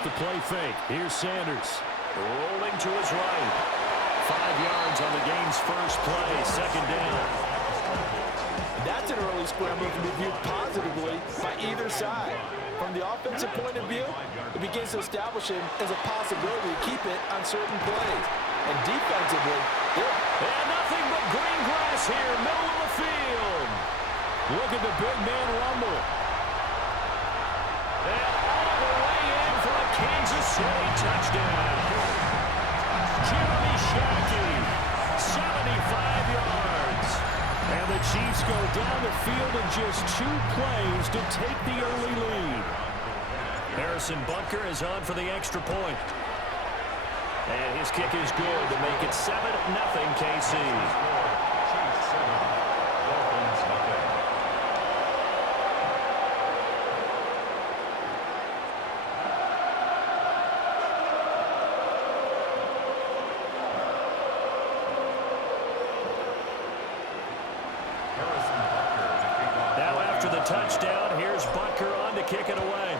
off the play fake. Here's Sanders. Rolling to his right. 5 yards on the game's first play. Second down. That's an early scramble that can be viewed positively by either side. From the offensive point of view, it begins to establish him as a possibility to keep it on certain plays. And defensively, and nothing but green grass here, middle of the field. Look at the big man rumble. And all the way in for a Kansas City touchdown. Jeremy Shackey, 75 yards. And the Chiefs go down the field in just 2 plays to take the early lead. Harrison Butker is on for the extra point. And his kick is good to make it 7-0 KC. Now after the touchdown, here's Butker on to kick it away.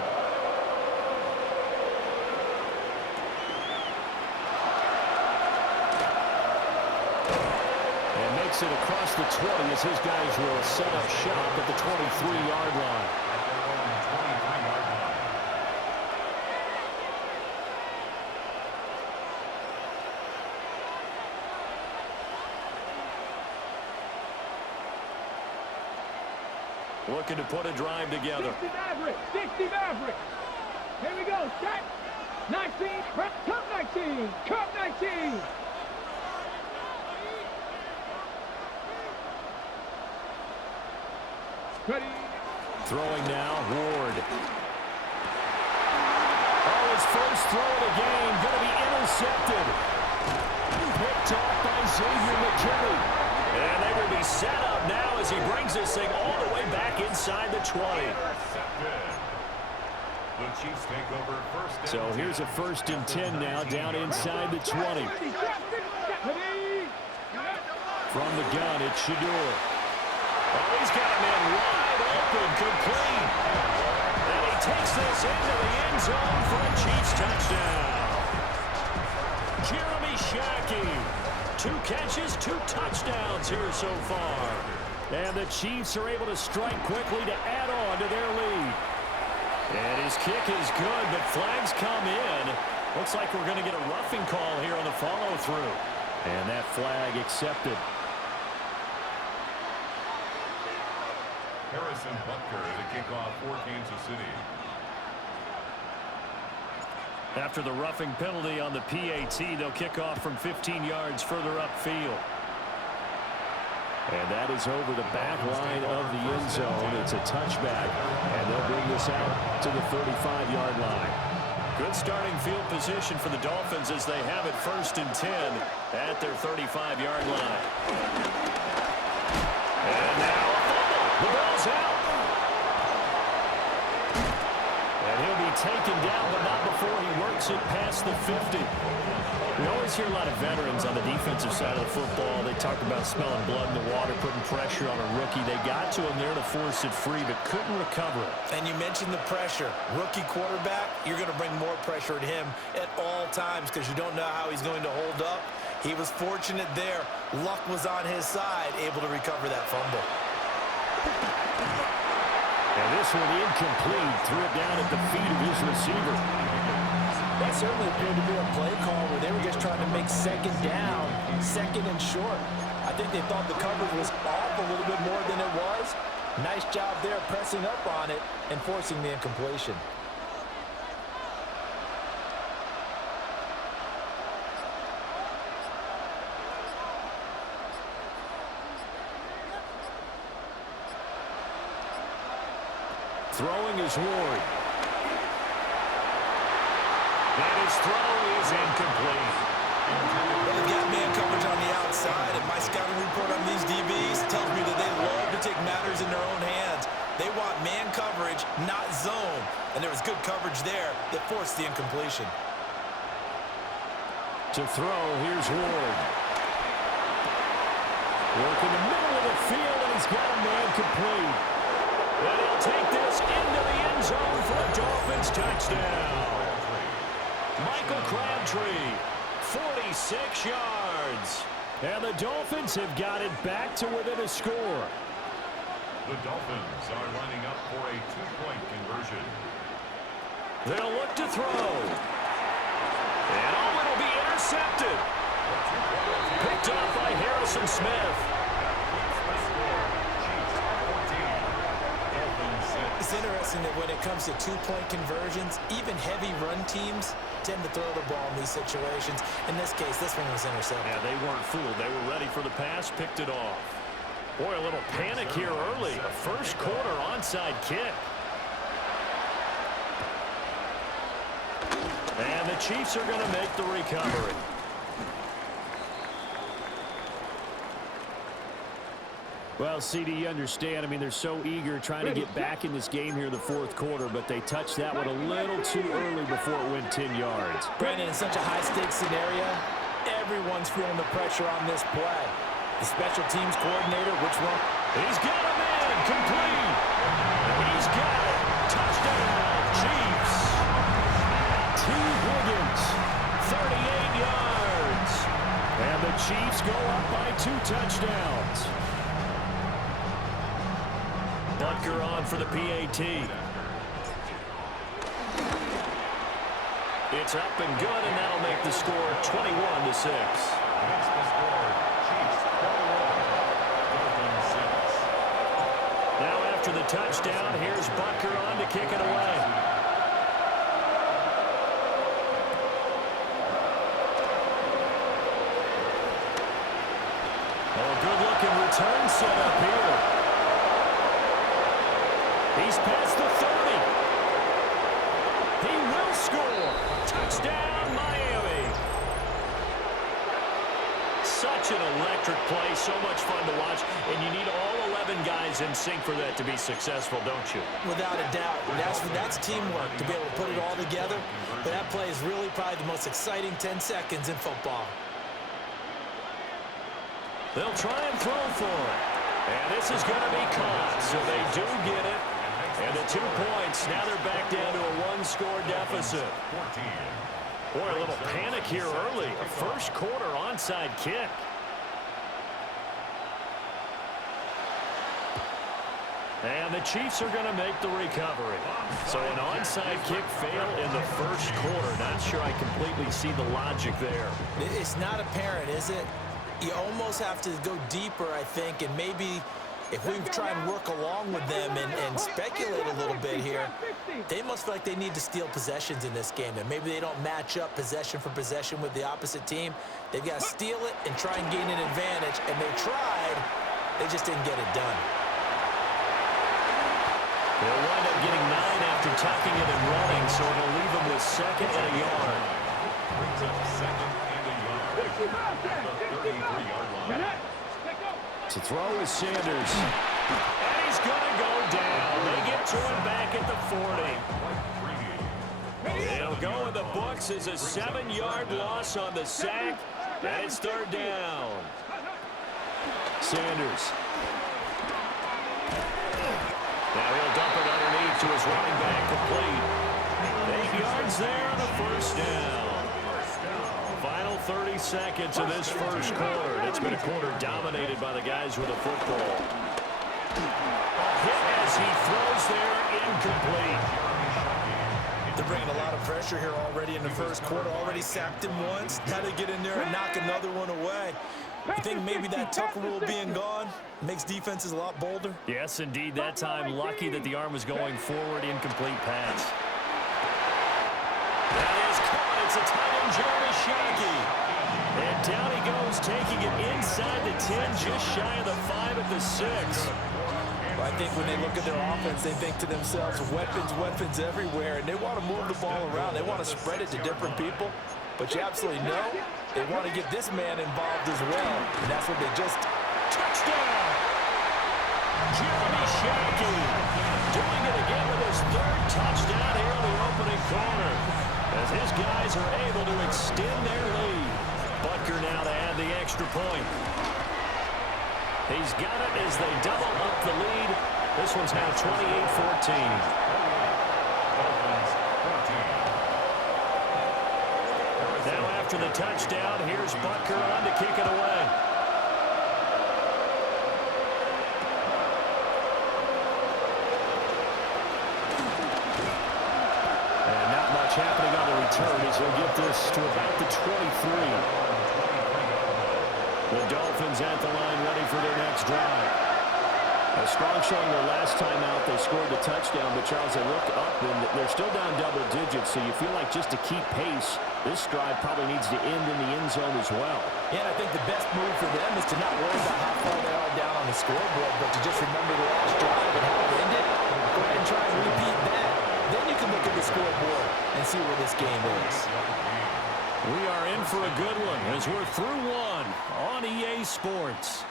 It across the 20 as his guys will set up shop at the 23-yard line. Looking to put a drive together. 60 Mavericks, 60 Mavericks. Here we go, set. 19, Cup 19, Cup 19. Ready. Throwing now, Ward. Oh, his first throw of the game, going to be intercepted. Picked off by Xavier McKinney. And they will be set up now as he brings this thing all the way back inside the 20. So here's a 1st and 10 now, down inside the 20. From the gun, it's Shador. Oh, he's got a man wide open, complete. And he takes this into the end zone for a Chiefs touchdown. Jeremy Shackey. 2 catches, 2 touchdowns here so far. And the Chiefs are able to strike quickly to add on to their lead. And his kick is good, but flags come in. Looks like we're going to get a roughing call here on the follow-through. And that flag accepted. Harrison Butker to kick off for Kansas City. After the roughing penalty on the PAT, they'll kick off from 15 yards further upfield. And that is over the back line of the end zone. It's a touchback, and they'll bring this out to the 35-yard line. Good starting field position for the Dolphins as they have it 1st and 10 at their 35-yard line. And now the ball's out. And he'll be taken down, but not before he works it past the 50. We always hear a lot of veterans on the defensive side of the football. They talk about smelling blood in the water, putting pressure on a rookie. They got to him there to force it free, but couldn't recover it. And you mentioned the pressure. Rookie quarterback, you're going to bring more pressure at him at all times because you don't know how he's going to hold up. He was fortunate there. Luck was on his side, able to recover that fumble. And this one incomplete. Threw it down at the feet of his receiver. That certainly appeared to be a play call where they were just trying to make 2nd down, 2nd and short. I think they thought the coverage was off a little bit more than it was. Nice job there pressing up on it and forcing the incompletion. Throwing is Ward. And his throw is incomplete. They've got man coverage on the outside, and my scouting report on these DBs tells me that they love to take matters in their own hands. They want man coverage, not zone. And there was good coverage there that forced the incompletion. To throw, here's Ward. Work in the middle of the field, and he's got a man complete. And he'll take this into the end zone for a Dolphins touchdown. Michael Crabtree, 46 yards. And the Dolphins have got it back to within a score. The Dolphins are lining up for a two-point conversion. They'll look to throw. And it'll be intercepted. Picked up by Harrison Smith. It's interesting that when it comes to two-point conversions, even heavy run teams tend to throw the ball in these situations. In this case, this one was intercepted. Yeah, they weren't fooled. They were ready for the pass, picked it off. Boy, a little panic here early. A first quarter onside kick. And the Chiefs are going to make the recovery. Well, CD, you understand. I mean, they're so eager trying to get back in this game here in the fourth quarter, but they touched that one a little too early before it went 10 yards. Brandon, in such a high-stakes scenario, everyone's feeling the pressure on this play. The special teams coordinator, which one? He's got him in, complete. He's got it. Touchdown, Chiefs. T. Higgins, 38 yards. And the Chiefs go up by 2 touchdowns. Butker on for the PAT. It's up and good, and that'll make the score 21-6. Makes the score Chiefs 21, Dolphins 6. Now after the touchdown, here's Butker on to kick it away. Oh, good-looking return set up here. He's past the 30. He will score. Touchdown, Miami. Such an electric play, so much fun to watch, and you need all 11 guys in sync for that to be successful, don't you? Without a doubt. That's teamwork to be able to put it all together. But that play is really probably the most exciting 10 seconds in football. They'll try and throw for it. And this is going to be caught, so they do get it. And the 2 points, now they're back down to a 1-score deficit. Boy, a little panic here early. A first quarter onside kick. And the Chiefs are going to make the recovery. So an onside kick fail in the first quarter. Not sure I completely see the logic there. It's not apparent, is it? You almost have to go deeper, I think, and maybe if we try and work along with them and speculate a little bit here, they must feel like they need to steal possessions in this game. And maybe they don't match up possession for possession with the opposite team. They've got to steal it and try and gain an advantage. And they tried. They just didn't get it done. They'll wind up getting 9 after tucking it and running, so it'll leave them with 2nd and a yard. Brings up 2nd and a yard. The 33-yard line. To throw is Sanders. And he's going to go down. They get to him back at the 40. It'll go in the books as a 7-yard loss on the sack. And it's 3rd down. Sanders. Now he'll dump it underneath to his running back complete. 8 yards there on the first down. Final 30 seconds of this first quarter. It's been a quarter dominated by the guys with the football. A hit as he throws there, incomplete. They're bringing a lot of pressure here already in the first quarter. Already sacked him once. Got to get in there and knock another one away. You think maybe that tuck rule being gone makes defenses a lot bolder? Yes, indeed. That time, lucky that the arm was going forward. Incomplete pass. That is caught. It's a tight end, Jeremy Shockey. And down he goes, taking it inside the 10, just shy of the 5 at the 6. Well, I think when they look at their offense, they think to themselves, weapons everywhere, and they want to move the ball around. They want to spread it to different people. But you absolutely know they want to get this man involved as well. And that's what they just... Touchdown! Jeremy Shockey doing it again with his 3rd touchdown here in the opening quarter. As his guys are able to extend their lead. Butker now to add the extra point. He's got it as they double up the lead. This one's now 28-14. after the touchdown. Here's Butker on to kick it away. And not much happening on the return as he'll get this to about the 23. The Dolphins at the line ready for their next drive. A strong showing their last time out. They scored the touchdown, but Charles, they look up and they're still down double digits, so you feel like just to keep pace, this drive probably needs to end in the end zone as well. Yeah, and I think the best move for them is to not worry about how far they are down on the scoreboard, but to just remember the last drive and how it ended. Go ahead and try and repeat that. Then you can look at the scoreboard and see where this game is. We are in for a good one as we're through one on EA Sports.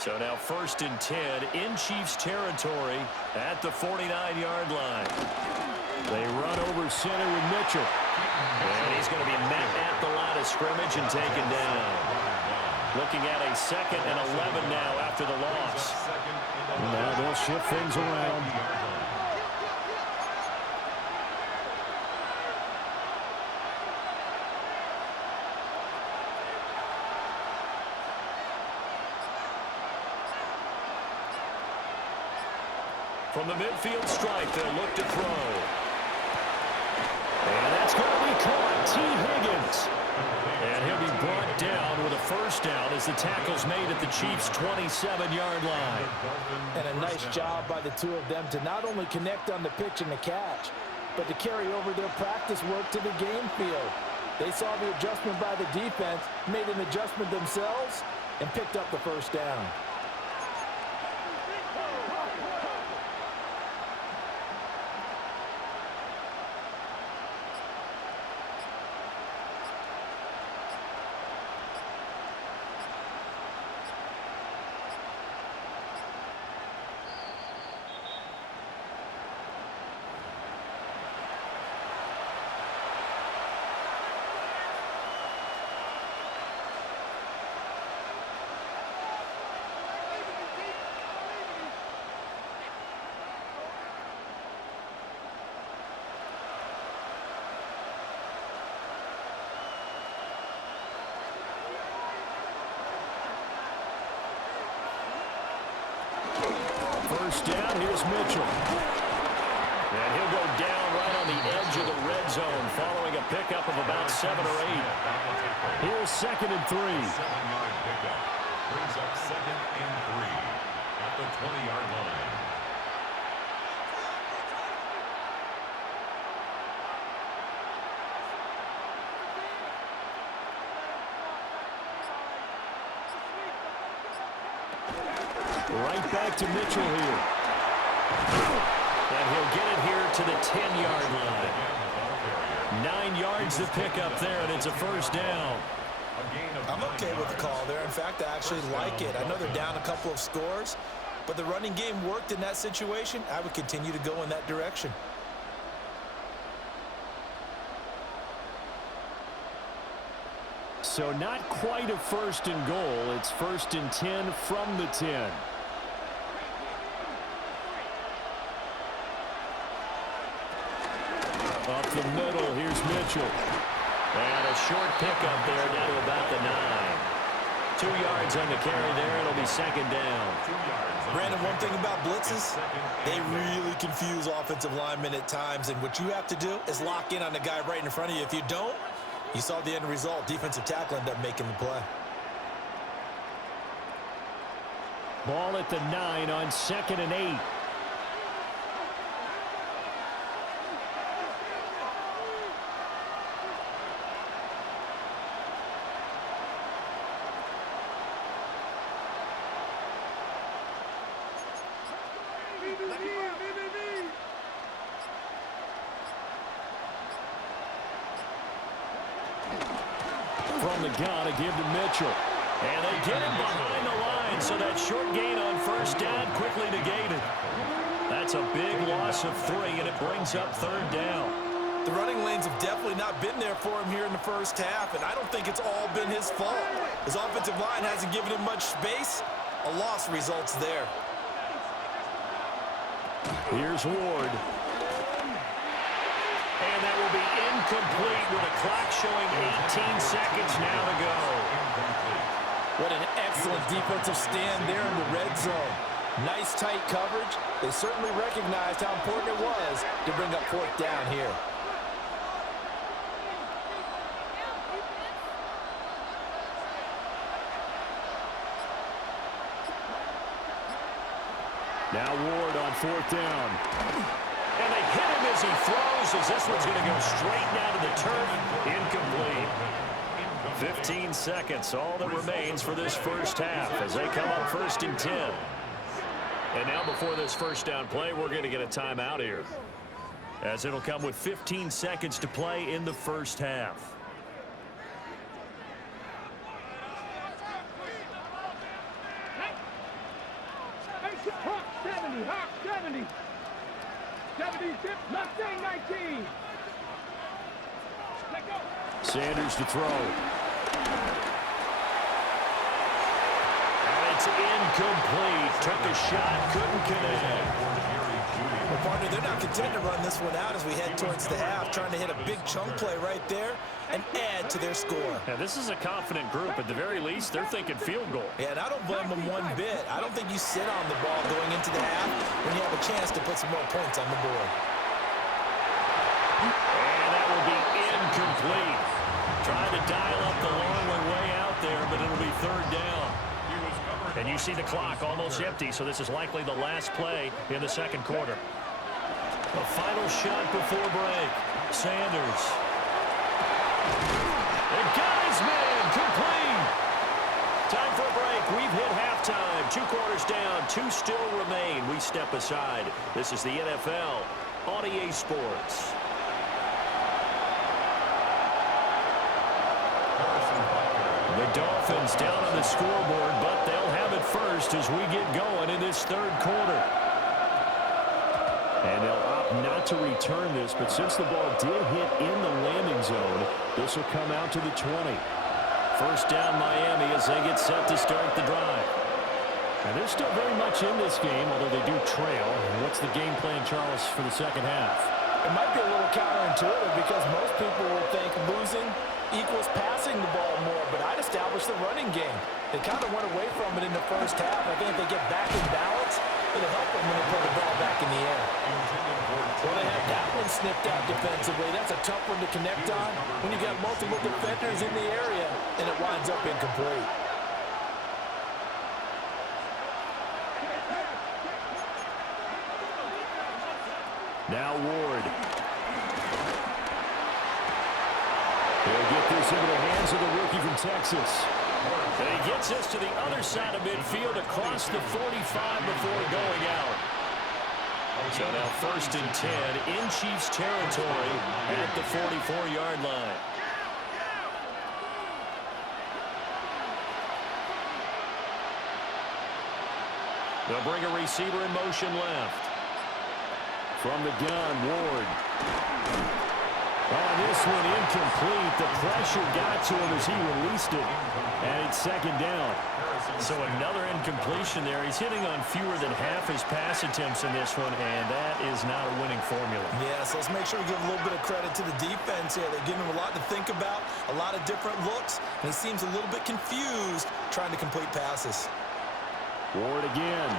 So now 1st and 10 in Chiefs territory at the 49-yard line. They run over center with Mitchell. And he's going to be met at the line of scrimmage and taken down. Looking at a 2nd and 11 now after the loss. Now they'll shift things around. From the midfield stripe, they'll look to throw. And that's going to be caught. T. Higgins. And he'll be brought down with a first down as the tackle's made at the Chiefs' 27-yard line. And a nice job by the two of them to not only connect on the pitch and the catch, but to carry over their practice work to the game field. They saw the adjustment by the defense, made an adjustment themselves, and picked up the first down. First down, here's Mitchell. And he'll go down right on the edge of the red zone following a pickup of about 7 or 8. Here's 2nd and 3. 7-yard pickup. Brings up 2nd and 3 at the 20-yard line. Right back to Mitchell here. And he'll get it here to the 10-yard line. 9 yards to pick up there, and it's a first down. I'm okay with the call there. In fact, I actually like it. I know they're down a couple of scores, but the running game worked in that situation. I would continue to go in that direction. So not quite a 1st and goal. It's 1st and 10 from the 10. Up the middle, here's Mitchell. And a short pickup there down to about the 9. 2 yards on the carry there. It'll be 2nd down. Brandon, one thing about blitzes, they really confuse offensive linemen at times, and what you have to do is lock in on the guy right in front of you. If you don't, you saw the end result. Defensive tackle ended up making the play. Ball at the 9 on 2nd and 8. From the gun, a give to Mitchell. And they get him behind the line, so that short gain on first down quickly negated. That's a big loss of 3, and it brings up 3rd down. The running lanes have definitely not been there for him here in the first half, and I don't think it's all been his fault. His offensive line hasn't given him much space. A loss results there. Here's Ward. And that will be incomplete with a clock showing 18 seconds now to go. What an excellent defensive stand there in the red zone. Nice tight coverage. They certainly recognized how important it was to bring up fourth down here. Now Ward on fourth down. And they hit him as he throws, as this one's going to go straight down to the turf. Incomplete. 15 seconds, all that remains for this first half as they come up first and 10. And now before this first down play, we're going to get a timeout here, as it'll come with 15 seconds to play in the first half. Hawk 70, Hawk 70. 76, Mustang 19. Let go. Sanders to throw. And it's incomplete. Took a shot, couldn't connect. Well, partner, they're not content to run this one out as we head towards the half, trying to hit a big chunk play right there and add to their score. Now, this is a confident group. At the very least, they're thinking field goal. Yeah, and I don't blame them one bit. I don't think you sit on the ball going into the half when you have a chance to put some more points on the board. And that will be incomplete. Trying to dial up the long way out there, but it'll be third down. And you see the clock almost empty, so this is likely the last play in the second quarter. A final shot before break. Sanders. And got his man, complete. Time for a break. We've hit halftime. 2 quarters down, 2 still remain. We step aside. This is the NFL on EA Sports. The Dolphins down on the scoreboard, but they'll have it first as we get going in this third quarter. And they'll opt not to return this, but since the ball did hit in the landing zone, this will come out to the 20. First down Miami as they get set to start the drive. And they're still very much in this game, although they do trail. What's the game plan, Charles, for the second half? It might be a little counterintuitive because most people will think losing equals passing the ball more, but I'd establish the running game. They kind of went away from it in the first half. I think if they get back in balance, it'll help them when they put the ball back in the air. Well, they had that one snipped out defensively. That's a tough one to connect on when you got multiple defenders in the area, and it winds up incomplete. Now Ward. He'll get this into the hands of the rookie from Texas. And he gets this to the other side of midfield across the 45 before going out. So now first and 10 in Chiefs territory at the 44-yard line. They'll bring a receiver in motion left. From the gun, Ward. Oh, this one incomplete. The pressure got to him as he released it. And it's second down. So another incompletion there. He's hitting on fewer than half his pass attempts in this one, and that is not a winning formula. Yes, let's make sure we give a little bit of credit to the defense here. They're giving him a lot to think about, a lot of different looks, and he seems a little bit confused trying to complete passes. Ward again.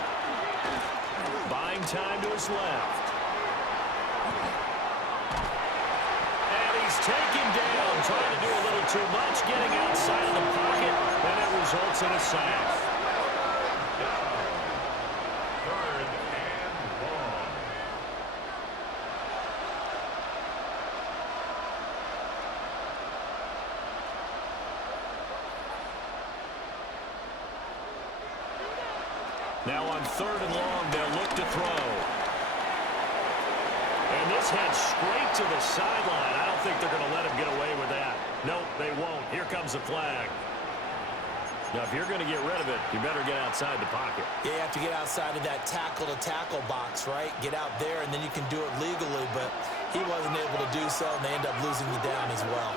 Buying time to his left. Taken down, trying to do a little too much, getting outside of the pocket, and it results in a sack. Third and long. Now on third and long, they'll look to throw. And this heads straight to the sideline. I don't think they're going to let him get away with that. Nope, they won't. Here comes the flag. Now, if you're going to get rid of it, you better get outside the pocket. Yeah, you have to get outside of that tackle-to-tackle box, right? Get out there, and then you can do it legally, but he wasn't able to do so, and they end up losing the down as well.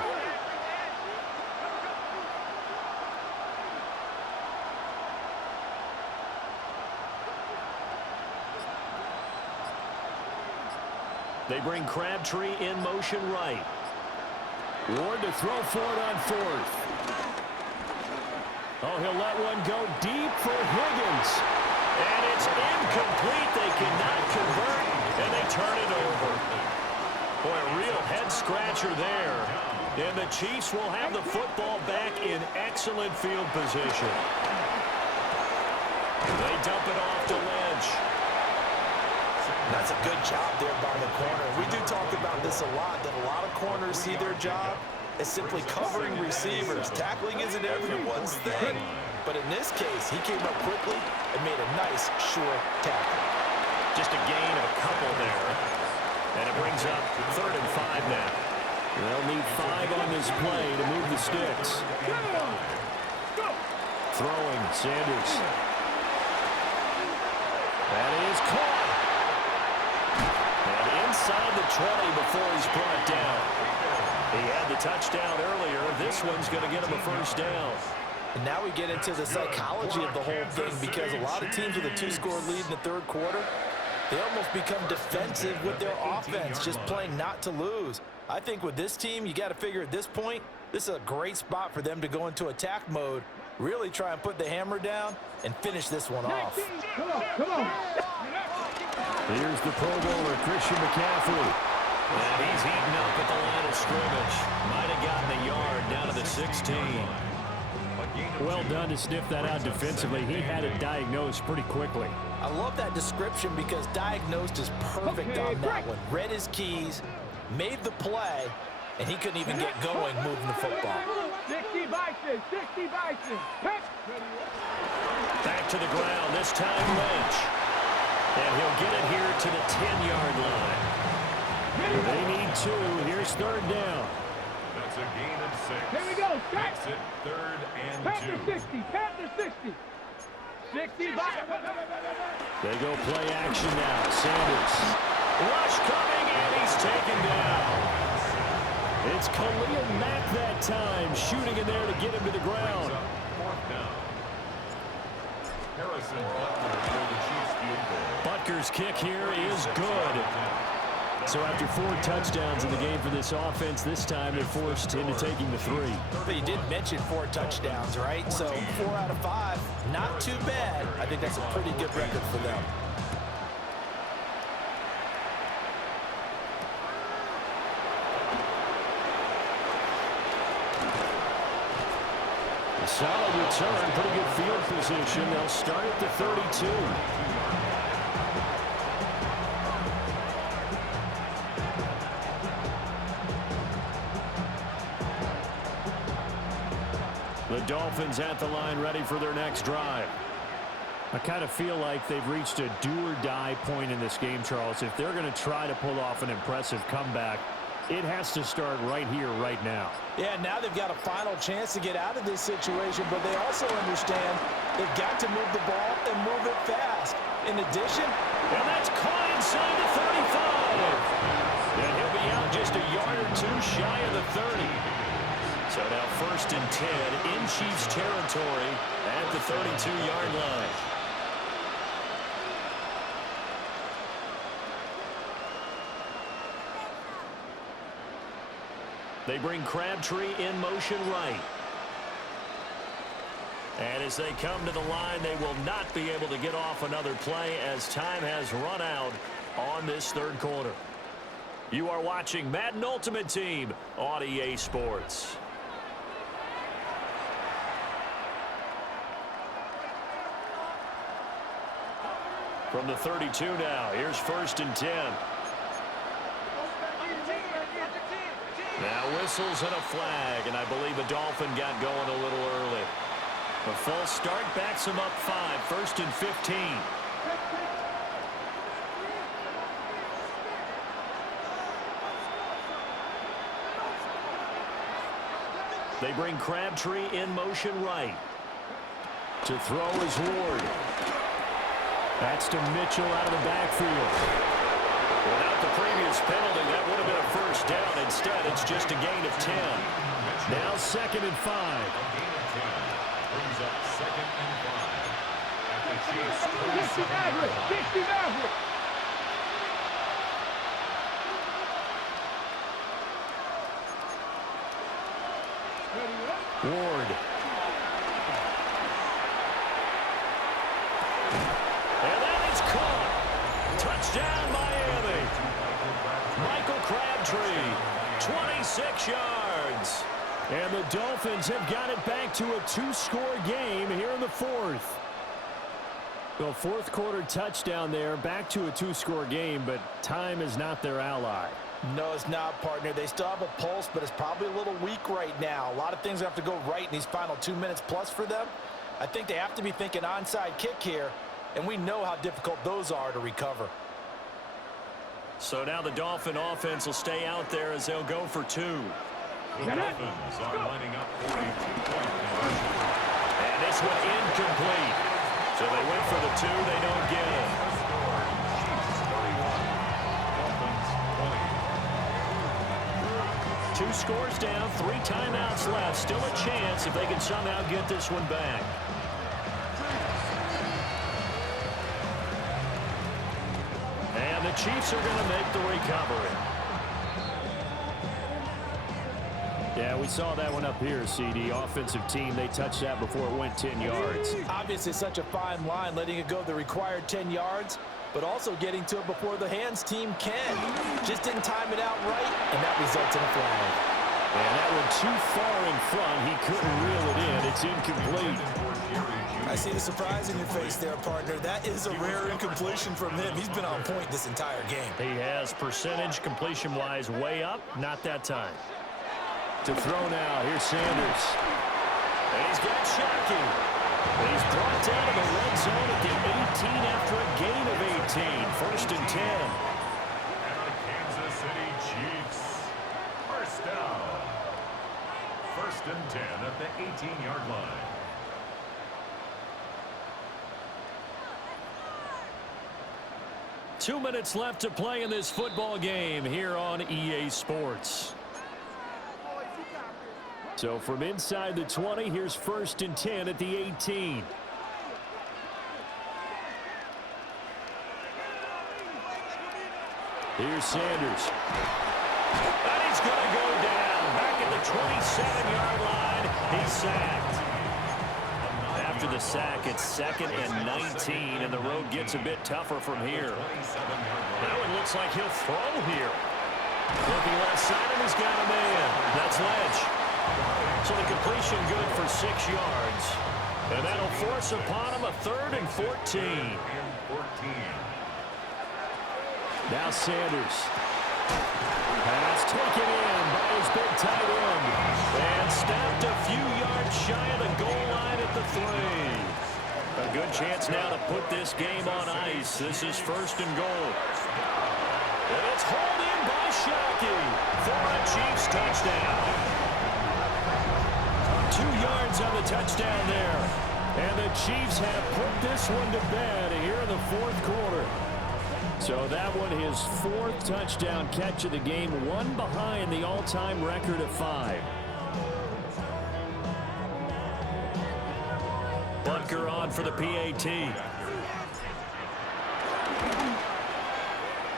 They bring Crabtree in motion right. Ward to throw for it on fourth. Oh, he'll let one go deep for Higgins. And it's incomplete. They cannot convert, and they turn it over. Boy, a real head-scratcher there. And the Chiefs will have the football back in excellent field position. They dump it off to Lynch. That's a good job there by the corner. We do talk about this a lot, that a lot of corners see their job as simply covering receivers. Tackling isn't everyone's thing. But in this case, he came up quickly and made a nice, sure tackle. Just a gain of a couple there. And it brings up 3rd and 5 now. They'll need 5 on this play to move the sticks. Throwing, Sanders. That is caught. And inside the 20 before he's brought down. He had the touchdown earlier. This one's going to get him a first down. And now we get into the psychology of the whole thing, because a lot of teams with a 2-score lead in the third quarter, they almost become defensive with their offense, just playing not to lose. I think with this team, you got to figure at this point, this is a great spot for them to go into attack mode, really try and put the hammer down and finish this one off. Come on, come on. Here's the Pro Bowler, Christian McCaffrey. And he's eaten up at the line of scrimmage. Might have gotten a yard down to the 16. Well done to sniff that out defensively. He had it diagnosed pretty quickly. I love that description because diagnosed is perfect on that one. Read his keys, made the play, and he couldn't even get going moving the football. 60 Bison, 60 Bison. Back to the ground, this time Lynch. And he'll get it here to the 10-yard line. They need 2. Here's 3rd down. That's a gain of 6. Here we go. Makes it 3rd and 2. Panther 60, Panther 60. 60 Bison. They go play action now. Sanders. Rush coming, and he's taken down. It's Khalil Mack that time, shooting in there to get him to the ground. 4th down. Harrison Butker for the Chiefs field goal. Butker's kick here is good. So after 4 touchdowns in the game for this offense, this time they're forced into taking the 3. But you did mention 4 touchdowns, right? So 4 out of 5, not too bad. I think that's a pretty good record for them. A solid return, pretty good field position. They'll start at the 32. The Dolphins at the line, ready for their next drive. I kind of feel like they've reached a do-or-die point in this game, Charles. If they're going to try to pull off an impressive comeback, it has to start right here, right now. Yeah, now they've got a final chance to get out of this situation, but they also understand they've got to move the ball and move it fast. In addition, and that's caught inside the 35. And he'll be out just a yard or 2 shy of the 30. So now 1st and 10 in Chiefs territory at the 32-yard line. They bring Crabtree in motion right. And as they come to the line, they will not be able to get off another play as time has run out on this third quarter. You are watching Madden Ultimate Team on EA Sports. From the 32 now, here's 1st and 10. Now whistles and a flag, and I believe a Dolphin got going a little early. A false start backs him up 5, 1st and 15. They bring Crabtree in motion right. To throw is Ward. That's to Mitchell out of the backfield. Without the previous penalty, that would have been a first down. Instead, it's just a gain of 10. Now 2nd and 5. A gain of 10 brings up 2nd and 5. At the Chiefs' 60 Maverick! 60 Maverick! Ward. And that is caught. Touchdown, Miami. Michael Crabtree, 26 yards. And the Dolphins have got it back to a 2-score game here in the 4th. The 4th quarter touchdown there, back to a 2-score game, but time is not their ally. No, it's not, partner. They still have a pulse, but it's probably a little weak right now. A lot of things have to go right in these final 2 minutes plus for them. I think they have to be thinking onside kick here, and we know how difficult those are to recover. So now the Dolphin offense will stay out there as they'll go for 2. The Dolphins are lining up for a 2-point conversion. And this one incomplete. So they went for the 2. They don't get it. Chiefs 31, Dolphins 20. 2 scores down, 3 timeouts left. Still a chance if they can somehow get this one back. And the Chiefs are going to make the recovery. Yeah, we saw that one up here, CD. Offensive team, they touched that before it went 10 yards. Obviously, such a fine line, letting it go the required 10 yards, but also getting to it before the hands team can. Just didn't time it out right, and that results in a flag. And that one too far in front. He couldn't reel it in. It's incomplete. I see the surprise in your face there, partner. That is a rare incompletion from him. He's been on point this entire game. He has percentage completion-wise way up. Not that time. To throw now. Here's Sanders. And he's got Shockey. And he's brought down to the red zone at the 18 after a gain of 18. 1st and 10. And the Kansas City Chiefs. First down. 1st and 10 at the 18-yard line. Two minutes left to play in this football game here on EA Sports. So from inside the 20, here's 1st and 10 at the 18. Here's Sanders. And he's going to go down. Back at the 27-yard line. He's sacked. After the sack, it's 2nd and 19, and the road gets a bit tougher from here. Now it looks like he'll throw here. Looking left side, and he's got a man. That's Ledge. So the completion good for 6 yards. And that'll force upon him a 3rd and 14. Now Sanders. Pass taken in by his big tight end. And stopped a few yards shy of the goal line at the 3. A good chance now to put this game on ice. This is 1st and goal. And it's hauled in by Shockey for a Chiefs touchdown. 2 yards on the touchdown there. And the Chiefs have put this one to bed here in the 4th quarter. So that one, his 4th touchdown catch of the game, one behind the all-time record of 5. Bunker on for the PAT.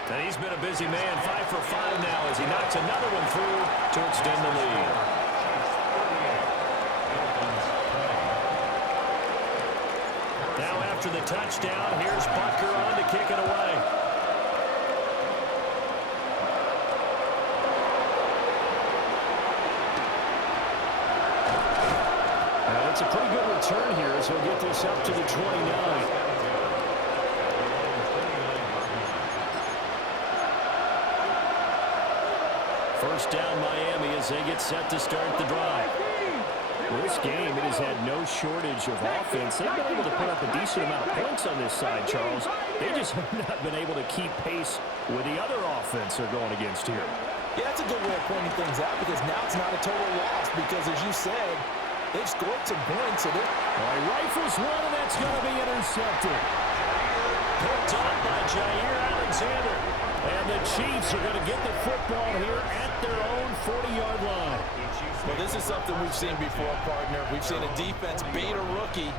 And he's been a busy man, 5 for 5 now as he knocks another one through to extend the lead. Now after the touchdown, here's Bunker on to kick it away. It's a pretty good return here as he'll get this up to the 29. First down Miami as they get set to start the drive. Well, this game, it has had no shortage of offense. They've been able to put up a decent amount of points on this side, Charles. They just have not been able to keep pace with the other offense they're going against here. Yeah, that's a good way of pointing things out because now it's not a total loss because, as you said, They've scored some points. So he rifles one, and that's going to be intercepted. Picked up by Jair Alexander. And the Chiefs are going to get the football here at their own 40-yard line. Well, this is something we've seen before, partner. We've seen a defense beat a rookie